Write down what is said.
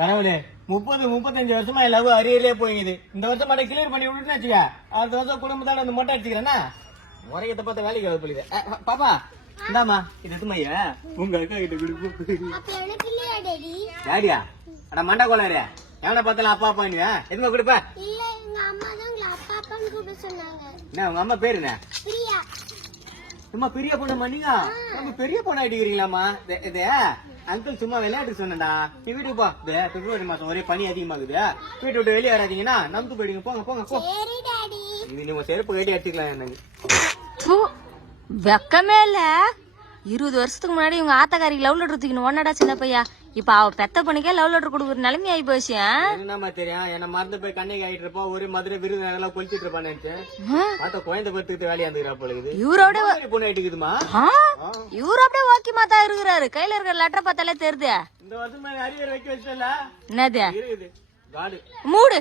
கனவுல 30-35 வருஷமா லவ் அரியர்லயே போயிங்குது. இந்த வருஷம் மட்டும் கிளியர் பண்ணி விட்டுன்னு வச்சுக்க. அடுத்த வருஷம் குடும்பத்தோட அந்த மொட்டை அடிச்சுக்கிறேன்னா முறையத்தை பார்த்த வேலைக்கு போலிது. பாப்பா இந்தாமா இது எத்துமையா உங்க அக்கா கிட்ட கொடுப்போம். டேடியா அட மண்டா கோளாரு எவனை பார்த்தாலும் அப்பா அப்பான்னுவேன் எதுமா கொடுப்ப? என்ன உங்க அம்மா பேரு என்ன? சும்மா பெரிய பொண்ணு நீங்க நம்ம பெரிய பொண்ணு ஆயிட்டுக்கிறீங்களாமா? இது அங்கிள் சும்மா விளையாட்டு சொன்னடா. நீ வீட்டுக்கு போ. பிப்ரவரி மாசம் ஒரே பனி அதிகமாகுது. வீட்டு விட்டு வெளியே வராதீங்கன்னா நமக்கு போயிடுங்க. போங்க போங்க போ. இது நீங்க செருப்பு கட்டி அடிச்சுக்கலாம். எனக்கு வெக்கமே இல்ல. 20 வருஷத்துக்கு முன்னாடி இவங்க ஆத்தக்காரிக்கு லவ் லெட்டர் தூக்கணும் ஒன்னடா சின்ன பையா. இப்ப அவ பெத்த பொண்ணுக்கே லவ் லெட்டர் கொடுக்குற நிலைமை ஆகி போச்சு. என்னமா தெரியும் என்ன மறந்து போய் கண்ணைக்கு ஆயிட்டு இருப்பா. ஒரு மதுரை விருது கொளுத்திட்டு இருப்பான்னு பார்த்தா குழந்தை பத்துக்கிட்டு வேலையா இருந்துக்கிறா போல. இவரோட பொண்ணு ஆயிட்டுக்குதுமா. இவரு அப்படியே ஓகேமா தான் இருக்கிறாரு. கையில இருக்கிற லெட்டர் பார்த்தாலே தெரியுது. இந்த வருஷம் அரியர் வைக்க வச்சல என்னது இருக்குது காடு மூடு.